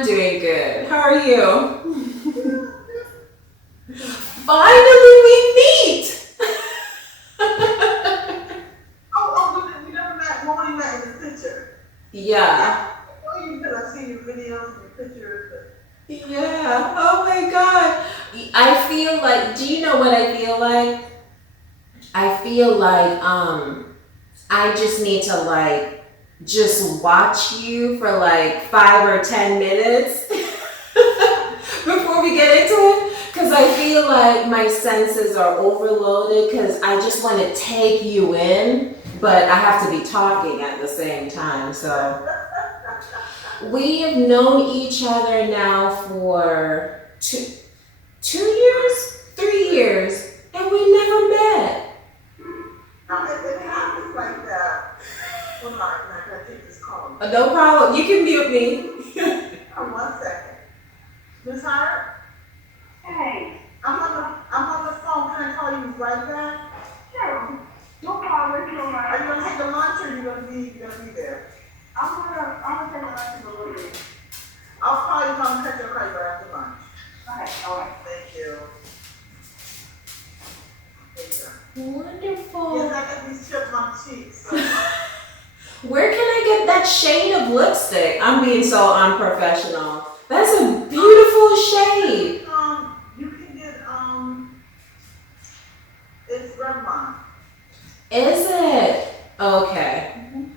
I'm doing good. How are you? Finally, we meet. We never met. We only met in the picture. Yeah. Oh, you because I've seen your videos and your pictures. Yeah. Oh my God. I feel like, do you know what I feel like? I feel like I just need to like just watch you for like 5 or 10 minutes before we get into it. Because I feel like my senses are overloaded because I just want to take you in, but I have to be talking at the same time. So we have known each other now for 2 years, 3 years, and we never met. It happens like that. Hold on, I gotta take this call. No problem. You can mute me. 1 second. Miss Hart, Hey, I'm on the phone. Can I call you right back? sure. No problem. It's all Are you right. gonna take a lunch or are you gonna be there? I'm gonna take a lunch in a little bit. I'll call you. I'm gonna catch your call you right after lunch. Okay, all right. Thank you. There you go. Wonderful. Yes, I get these chips on cheeks. So. Where can I get that shade of lipstick? I'm being so unprofessional. That's a beautiful shade. You can get it's Revlon. Is it? Okay.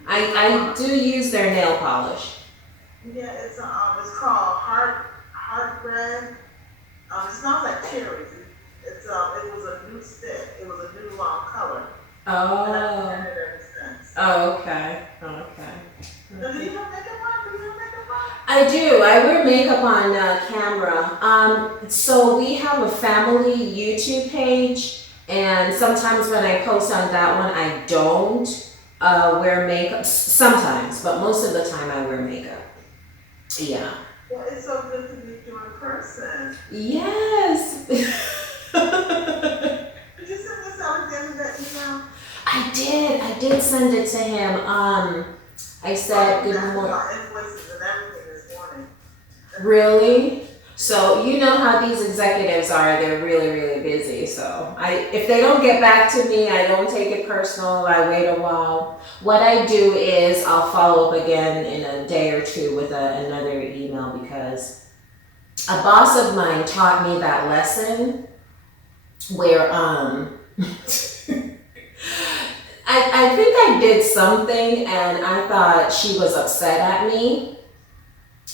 I do use their nail polish. Yeah, it's called Heart Red. It smells like cherries. It was a new stick. It was a new color. And I've had Oh. it ever since. Oh, okay. Okay. So do you have makeup on? Do you have makeup on? I do. I wear makeup on camera. So we have a family YouTube page, and sometimes when I post on that one, I don't wear makeup. Sometimes, but most of the time I wear makeup. Yeah. Well, it's so good to meet you in person. Yes. Did you send this Alexander that email? I did send it to him. I said good morning. About invoices and everything this morning. Really? So you know how these executives are, they're really, really busy. So if they don't get back to me, I don't take it personal. I wait a while. What I do is I'll follow up again in a day or two with another email because a boss of mine taught me that lesson where I think I did something and I thought she was upset at me,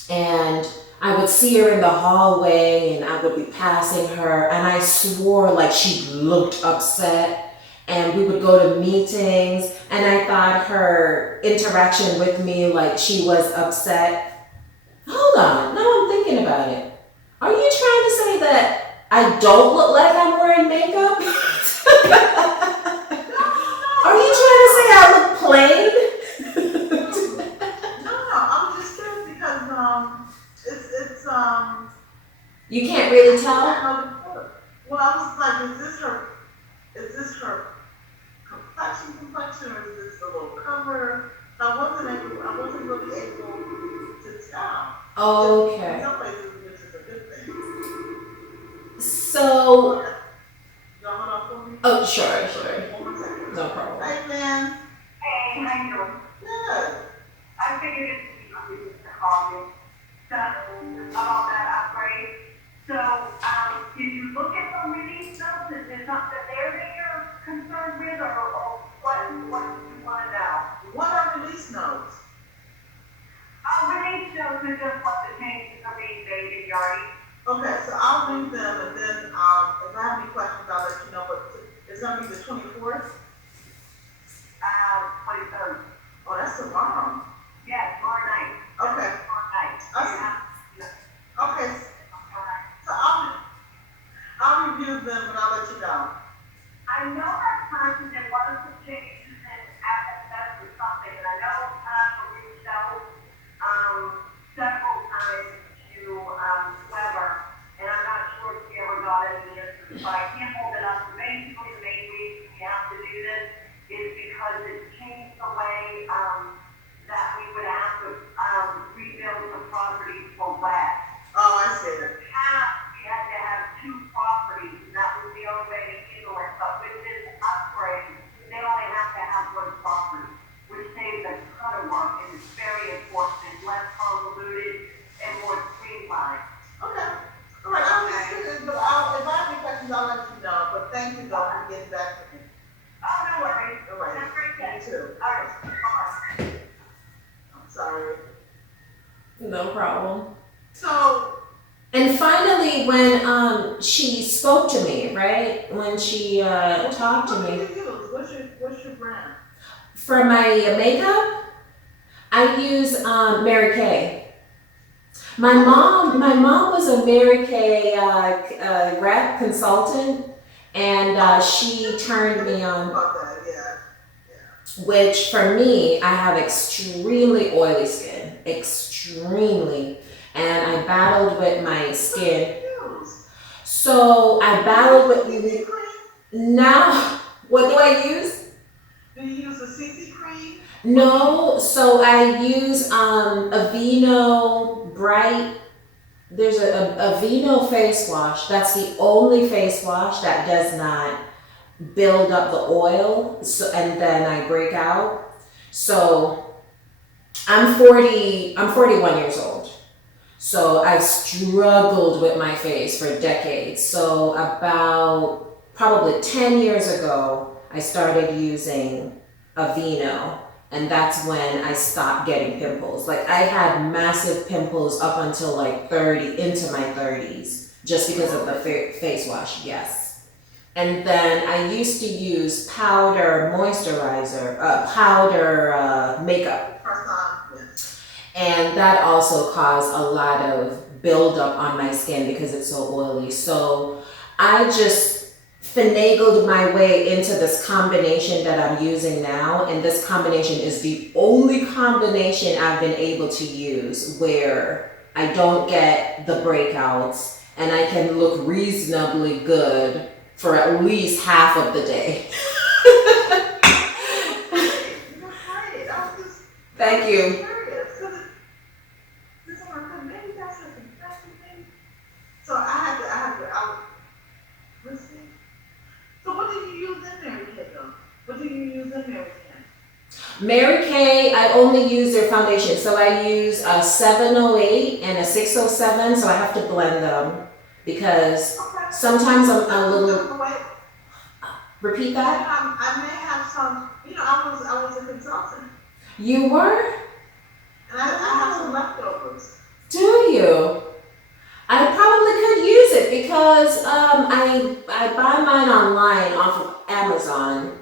and I would see her in the hallway and I would be passing her and I swore like she looked upset, and we would go to meetings and I thought her interaction with me like she was upset. Hold on, now I'm thinking about it. Are you trying to say that I don't look like I'm wearing makeup? Are you trying to say I look plain? No, I'm just curious because it's You can't really I tell? know the color. Well, I was like, is this her complexion or is this a little cover? I wasn't really able to tell. In Okay. some places, which is a good thing. So, Y'all hold on for me? oh, sure. 1 second. No problem. Hey, man. Hey, how you doing? Good. I figured it'd be easy to call you. So, about that upgrade. So, did you look at the release notes? Is there something there that you're concerned with, or what do you want to know? What are release notes? Release notes are just what the changes are being made in Yardi. Okay, so I'll read them and then if I have any questions, I'll let you know. But it's gonna be the 24th. 23rd. Oh, that's tomorrow. Yeah, tomorrow night. Okay. Tomorrow night. Okay. So I'll review them and I'll let you know. I know that time there was some changes in FSS or something, and I know Tasha reached out several times to Weber, and I'm not sure if she ever got any answers, but I can't hold it up. Basically, the main reason we have to do this is because it's changed the way that we would have to rebuild the property for wet. No problem. So, And finally, when she spoke to me, right? When she talked to what do me you use? What's your brand? for my makeup, I use Mary Kay. My mom was a Mary Kay rep consultant, and she turned me on. About that, yeah. Which for me, I have extremely oily skin, extremely, and I battled with my skin. What do you use? So I battled with CC cream? now. What do I use? Do you use the CC cream? No, so I use Aveeno Bright. There's a Aveeno face wash. That's the only face wash that does not build up the oil, so, and then I break out. So I'm 40. I'm 41 years old. So I've struggled with my face for decades. So about probably 10 years ago, I started using Aveeno, and that's when I stopped getting pimples. Like I had massive pimples up until like 30, into my 30s, just because of the face wash, yes. And then I used to use powder moisturizer, powder makeup. First time? Yes. And that also caused a lot of buildup on my skin because it's so oily. So I just finagled my way into this combination that I'm using now. And this combination is the only combination I've been able to use where I don't get the breakouts and I can look reasonably good for at least half of the day. You're great. I was just Thank you. curious. This one, maybe that's a thing. So let's see. So what do you use in Mary Kay though? What do you use in Mary Kay? Mary Kay, I only use their foundation. So I use a 708 and a 607, so I have to blend them because Okay. sometimes I'm a little, Wait, repeat that? I may have some, I was a consultant You were? and I have some leftovers. Do you? I probably could use it because I buy mine online off of Amazon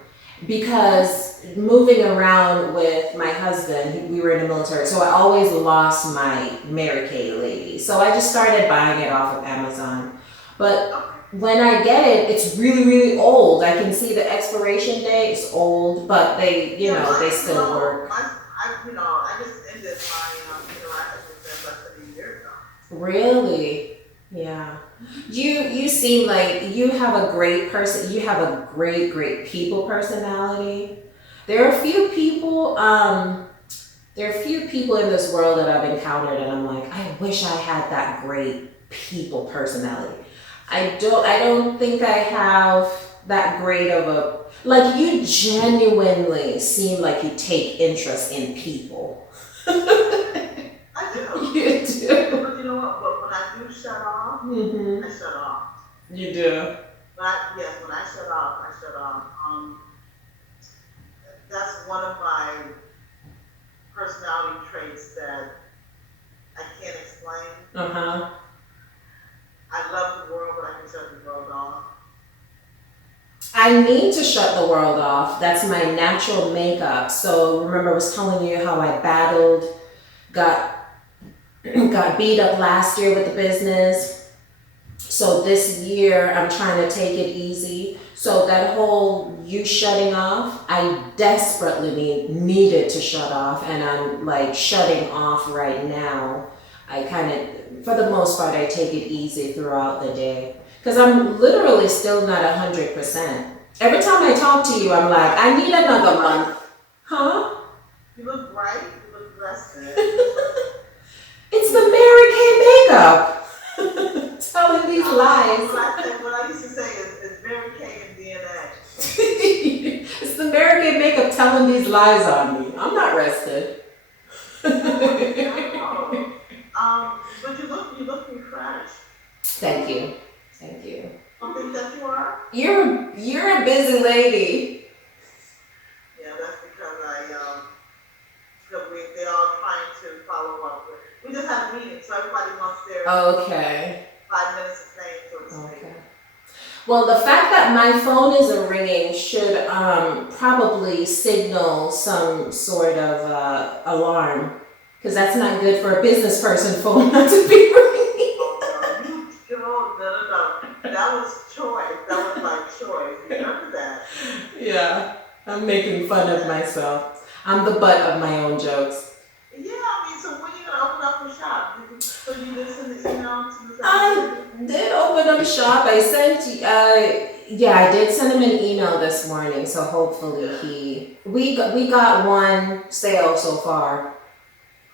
because moving around with my husband, we were in the military, so I always lost my Mary Kay lady. So I just started buying it off of Amazon. But Okay. when I get it, it's really, really old. I can see the expiration date, it's old, but they still work. I just ended my interaction with them less than a year ago. Really? Yeah. You seem like you have a great person. You have a great people personality. There are a few people. There are a few people in this world that I've encountered, and I'm like, I wish I had that great people personality. I don't think I have that great of a, like, you genuinely seem like you take interest in people. I do. You do. But you know what? But when I do shut off, Mm-hmm. I shut off. You do. When I shut off, I shut off. That's one of my personality traits that I can't explain. Uh-huh. I love the world, but I can shut the world off. I need to shut the world off. That's my natural makeup. So remember I was telling you how I battled, got beat up last year with the business. So this year I'm trying to take it easy. So that whole you shutting off, I desperately needed to shut off, and I'm like shutting off right now. I kind of, for the most part, I take it easy throughout the day. Because I'm literally still not 100%. Every time I talk to you, I'm like, I need another month. Huh? You look bright. You look rested. It's the Mary Kay makeup. Telling these lies. What I used to say is Mary Kay and DNA. It's the Mary Kay makeup telling these lies on me. I'm not rested. But you look refreshed. Thank you. Thank you. I think that you are. You're a busy lady. Yeah, that's because they're all trying to follow up with. We just had upstairs. Okay. 5 minutes of fame, so to speak. Okay. Well, the fact that my phone isn't ringing should probably signal some sort of alarm, because that's not good for a business person phone not to be ringing. Oh, no. That was choice. That was my choice. Remember that. Yeah, I'm making fun of myself. I'm the butt of my own jokes. Yeah, I mean, so when you gonna open up a shop? So you listen to emails to the I did open up shop. I sent, I did send him an email this morning. So hopefully we got one sale so far.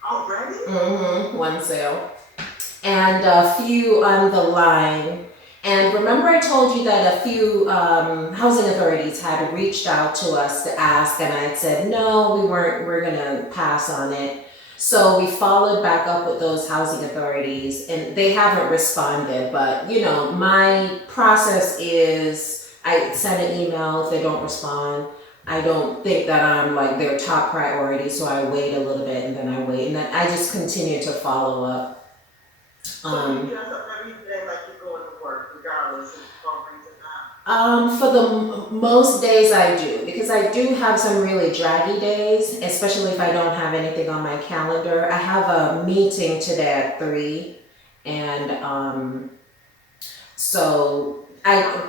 Already? One sale, and a few on the line. And remember, I told you that a few housing authorities had reached out to us to ask, and I had said no, we weren't. We're gonna pass on it. So we followed back up with those housing authorities, and they haven't responded. But you know, my process is I send an email. If they don't respond, I don't think that I'm like their top priority. So I wait a little bit, and then I wait, and then I just continue to follow up. So you get up every day like you're going to work, regardless if the phone rings or not. For the most days I do, because I do have some really draggy days, especially if I don't have anything on my calendar. I have a meeting today at 3, and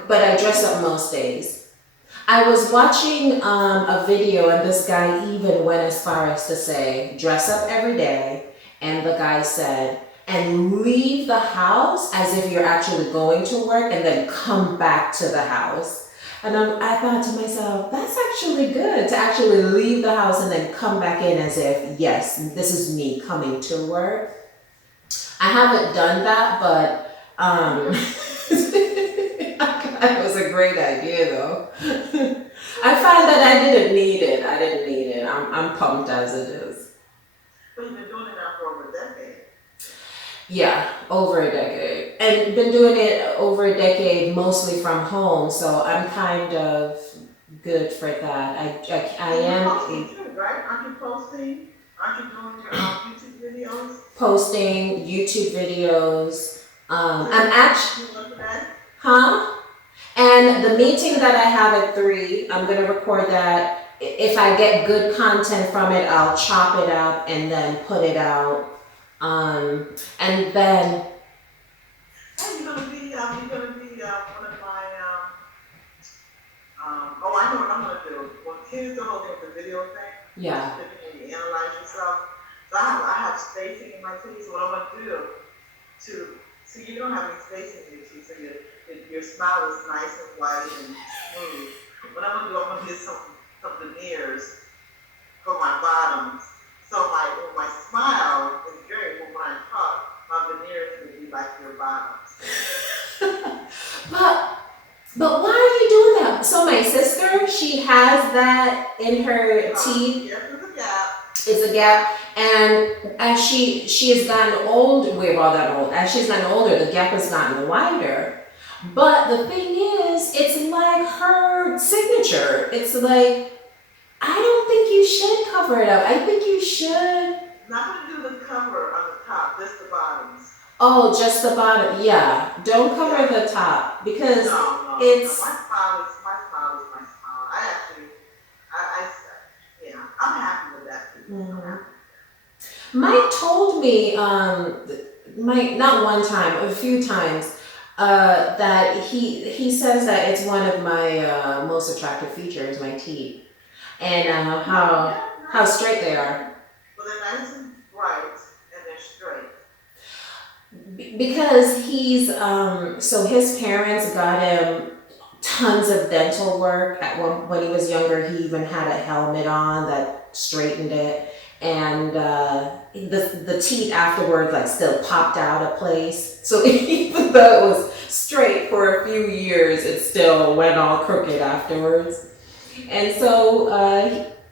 but I dress up most days. I was watching a video, and this guy even went as far as to say, dress up every day, and the guy said, and leave the house as if you're actually going to work, and then come back to the house. And I thought to myself, that's actually good to actually leave the house and then come back in as if, yes, this is me coming to work. I haven't done that, but it was a great idea though. I find that I didn't need it. I'm pumped as it is. But you've been doing it now for over a decade. Yeah, over a decade. And been doing it over a decade mostly from home, so I'm kind of good for that. I am Posting too, right? Aren't you posting? Aren't you doing your YouTube videos? posting YouTube videos. I'm actually, huh? And the meeting that I have at 3, I'm gonna record that. If I get good content from it, I'll chop it up and then put it out. And then Hey, you're gonna be one of my I know what I'm gonna do. Well, here's the whole thing with the video thing. yeah. You analyze yourself. So I have spacing in my teeth. So what I'm gonna do so you don't have any spacing in your teeth, so your smile is nice and white and smooth. What I'm gonna get some veneers for my bottoms. So when my smile is great, but when I talk, my veneers will be like your bottoms. But why are you doing that? So my sister, she has that in her teeth. Yes, there's a gap. It's a gap, and as she has gotten old, we've all gotten old. As she's gotten older, the gap has gotten wider. But the thing is, it's like her signature. It's like, I don't think you should cover it up. I think you should. Not gonna do the cover on the top, just the bottoms. Oh, just the bottom. Yeah, don't cover the top because No. it's. My smile is my smile. I'm happy with that. Mike told me, Mike, not one time, a few times, that he says that it's one of my most attractive features, my teeth, and how straight they are. Well, they're nice and bright, and they're straight. Because he's so his parents got him tons of dental work when he was younger. He even had a helmet on that straightened it, and the teeth afterwards like still popped out of place. So even though it was straight for a few years, it still went all crooked afterwards. And so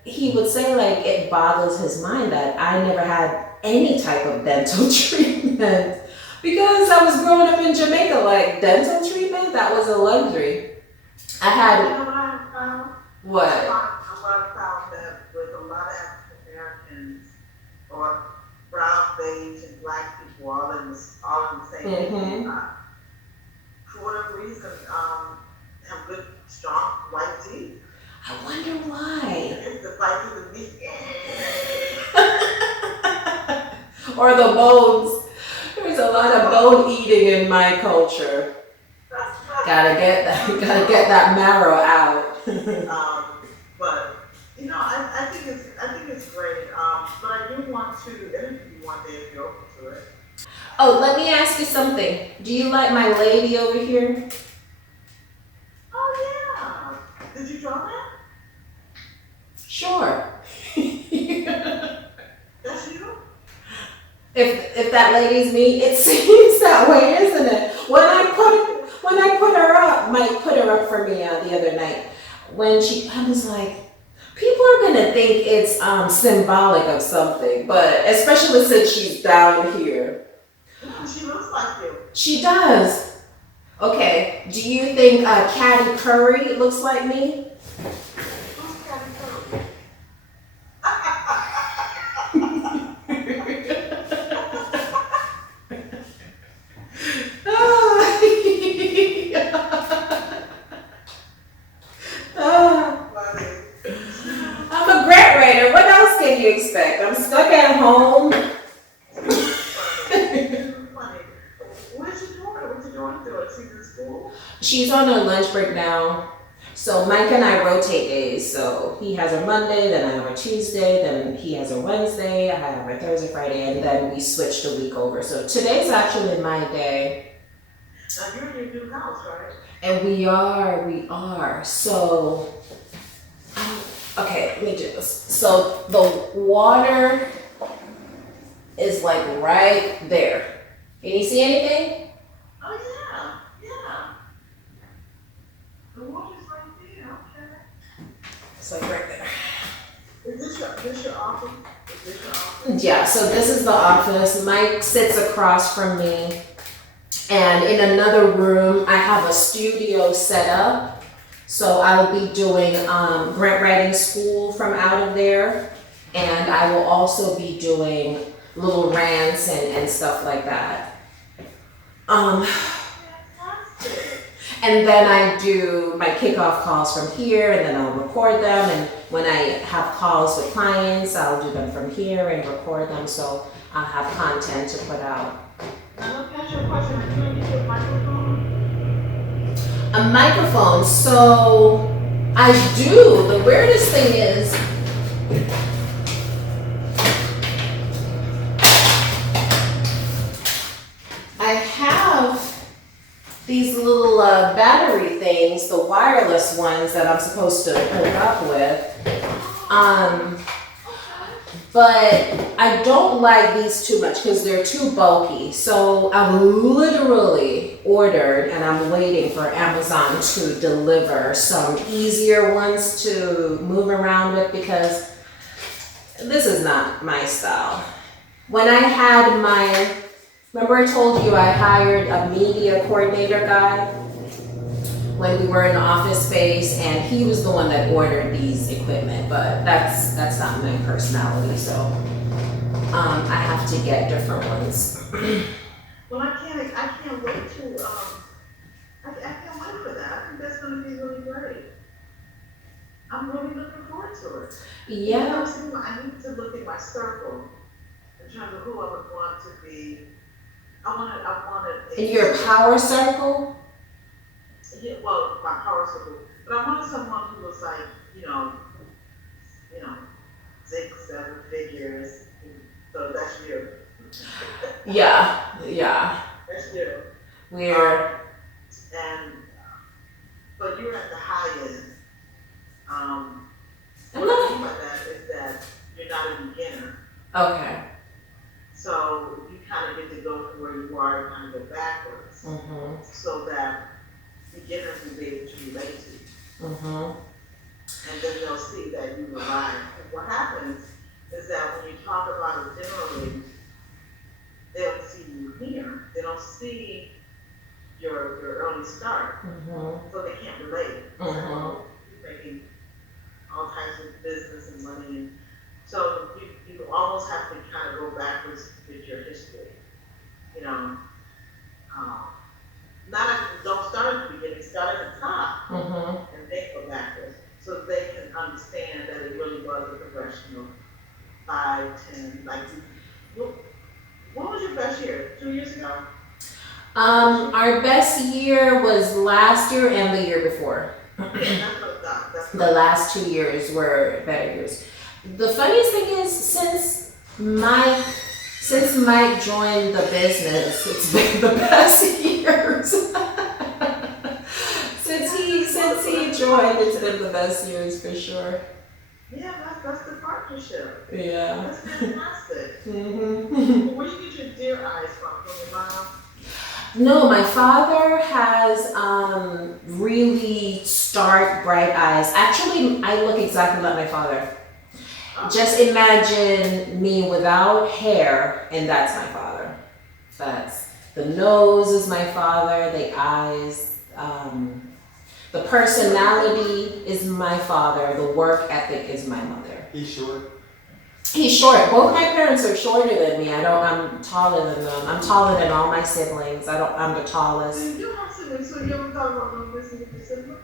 he would say like it boggles his mind that I never had any type of dental treatment. Because I was growing up in Jamaica, like dental treatment, that was a luxury. I had. You know what I found? What? I found that with a lot of African Americans or brown, beige, and black people all in they Mhm. for whatever reason, have good, strong white teeth. I wonder why. It's the bite of the meat. Or the bones. There's a lot of bone eating in my culture. Gotta get that marrow out. But I think it's great. But I do want to interview you one day if you're open to it. Oh, let me ask you something. Do you like my lady over here? Oh yeah. Did you draw that? Sure. That's you? If that lady's me, it seems that way, isn't it? When I put her up, Mike put her up for me the other night. I was like, people are gonna think it's symbolic of something, but especially since she's down here. She looks like you. She does. Okay. Do you think Caddy Curry looks like me? Who's Patty Curry? Funny. I'm a grant writer. What else can you expect? I'm stuck at home. Funny. What's your daughter? What's your daughter doing? She's in school? She's on her lunch break now. So Mike and I rotate days. So he has a Monday, then I have a Tuesday, then he has a Wednesday, I have a Thursday, Friday, and then we switch the week over. So today's actually my day. Now you're in your new house, right? And we are. So, okay, let me do this. So the water is like right there. Can you see anything? Oh yeah, yeah. The water's right there. Okay. It's like right there. Is this your office? Is this your office? Yeah, so this is the office. Mike sits across from me. And in another room, I have a studio set up. So I'll be doing grant writing school from out of there. And I will also be doing little rants and stuff like that. And then I do my kickoff calls from here, and then I'll record them. And when I have calls with clients, I'll do them from here and record them. So I'll have content to put out. Now let me ask you a question. Are you going to get a microphone? A microphone. So I do. The weirdest thing is, I have these little battery things, the wireless ones that I'm supposed to hook up with. But I don't like these too much because they're too bulky. So I've literally ordered and I'm waiting for Amazon to deliver some easier ones to move around with because this is not my style. When I had remember I told you I hired a media coordinator guy when we were in the office space, and he was the one that ordered these equipment, but that's not my personality, so I have to get different ones. Well, I can't wait to, I can't wait for that. I think that's going to be really great. I'm really looking forward to it. Yeah. I need to look at my circle in terms of who I would want to be. I wanted. In your power circle? Yeah, well, my power circle. But I wanted someone who was like, you know, 6, 7 figures. So that's you. Yeah. That's you. We're But you're at the high end. I'm What I not mean by that is that you're not a beginner. okay. So you kind of get to go from where you are and kind of go backwards. Mhm. So that beginners will be able to relate to you. Mhm. And then they'll see that you rely. And what happens is that when you talk about it generally, they'll see you here. They don't see your early start. Mhm. So they can't relate. Mhm. So you're making all kinds of business and money. And so you almost have to kind of go backwards with your history. was a professional? 5, 10, like, what, what was your best year? 2 years ago? Our best year was last year and the year before. Yeah, that's what I thought. That's The what last 2 years were better years. The funniest thing is, since Mike joined the business, it's been the best years. since he joined, it's been the best years for sure. Yeah, that's the partnership. Yeah. That's fantastic. hmm Where do you get your deer eyes from your mom? No, my father has really stark bright eyes. Actually, I look exactly like my father. Just imagine me without hair, and that's my father. That's the nose is my father, the eyes, the personality is my father, the work ethic is my mother. He's short. He's short. Both my parents are shorter than me. I'm taller than them. I'm taller than all my siblings. I'm the So tallest. you have siblings, so you ever thought about going missing with your sibling?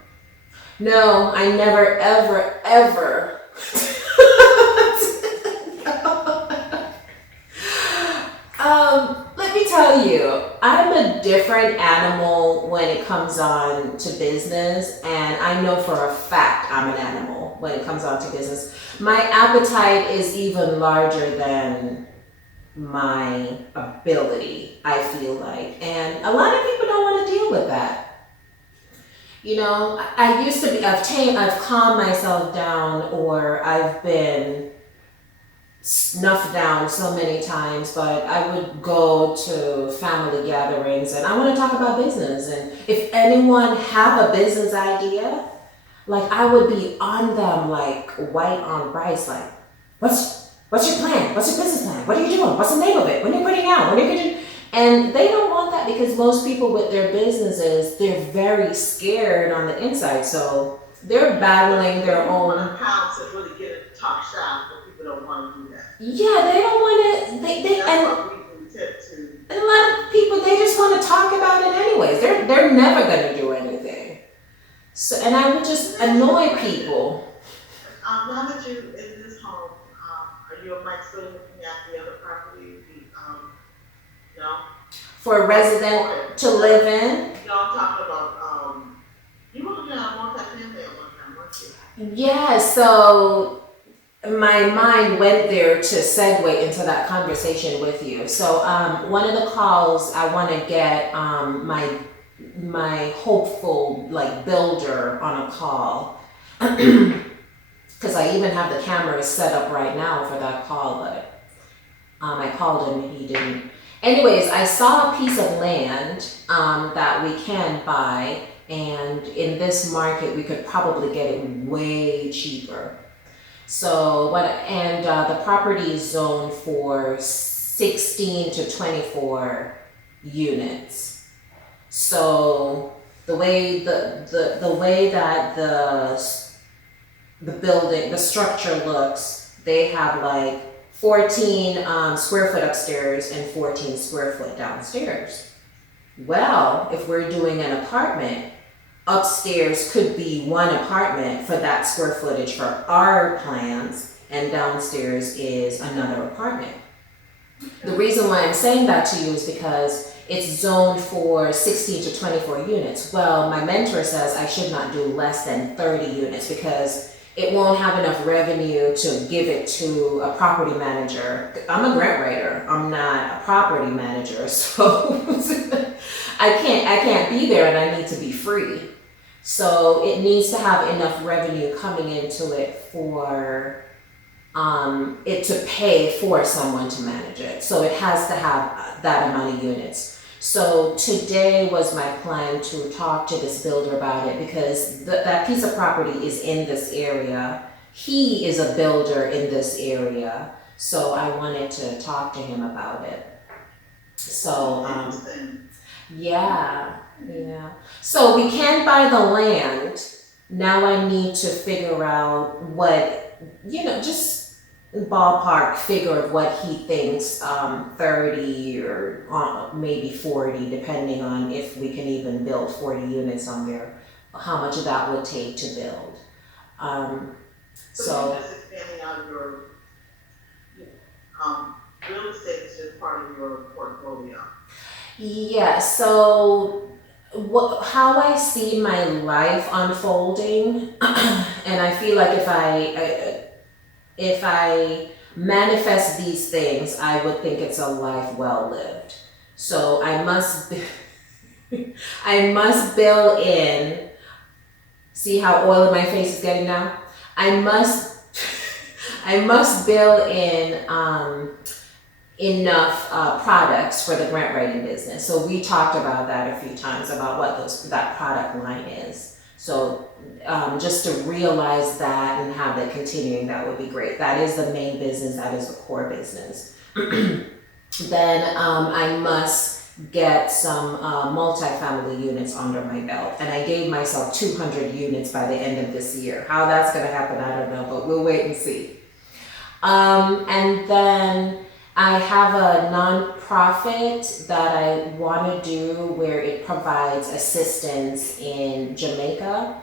No, I never, ever, ever. Let me tell you, I'm a different animal when it comes on to business, and I know for a fact I'm an animal when it comes on to business. My appetite is even larger than my ability, I feel like, and a lot of people don't want to deal with that. You know, I used to be, I've calmed myself down, or I've been snuffed down so many times, but I would go to family gatherings and I want to talk about business. And if anyone have a business idea, like I would be on them like white on rice, like, what's your plan? What's your business plan? What are you doing? What's the name of it? When are you putting out? When are you gonna? And they don't want that because most people with their businesses, they're very scared on the inside. So they're battling their own. Accounts and really get a top shot, but people don't want to do that. Yeah, they don't want to. They That's and what we tend to. a lot of people, they just want to talk about it anyways. They're never gonna do anything. So, and I would just annoy people. Now that you're in this home, are you and Mike still looking at the other property? No? For a resident to live in. Y'all talking about, you were looking at a multi-family at one time, weren't you? Yeah, so my mind went there to segue into that conversation with you. So one of the calls I want to get my hopeful like builder on a call, because I even have the cameras set up right now for that call, but I called him and he didn't. Anyways, I saw a piece of land that we can buy, and in this market we could probably get it way cheaper. So the property is zoned for 16 to 24 units. So the way the way that the building, the structure looks, they have like 14 square foot upstairs and 14 square foot downstairs. Well, if we're doing an apartment, upstairs could be one apartment for that square footage for our plans, and downstairs is another apartment. The reason why I'm saying that to you is because it's zoned for 16 to 24 units. Well, my mentor says I should not do less than 30 units because it won't have enough revenue to give it to a property manager. I'm a grant writer. I'm not a property manager, so I can't be there, and I need to be free. So it needs to have enough revenue coming into it for it to pay for someone to manage it. So it has to have that amount of units. So today was my plan to talk to this builder about it because that piece of property is in this area. He is a builder in this area. So I wanted to talk to him about it. So, yeah. So we can buy the land. Now I need to figure out what, just ballpark figure of what he thinks, 30 or maybe 40, depending on if we can even build 40 units on there, how much of that would take to build. So you're just expanding of your, real estate is just part of your portfolio. Yeah, so how I see my life unfolding, and I feel like if I manifest these things, I would think it's a life well lived. So I must I must build in. See how oil in my face is getting now? I must I must build in enough products for the grant writing business. So we talked about that a few times about what that product line is. So just to realize that and have that continuing, that would be great. That is the main business. That is the core business. Then I must get some multifamily units under my belt. And I gave myself 200 units by the end of this year. How that's going to happen, I don't know, but we'll wait and see. And then I have a nonprofit that I want to do where it provides assistance in Jamaica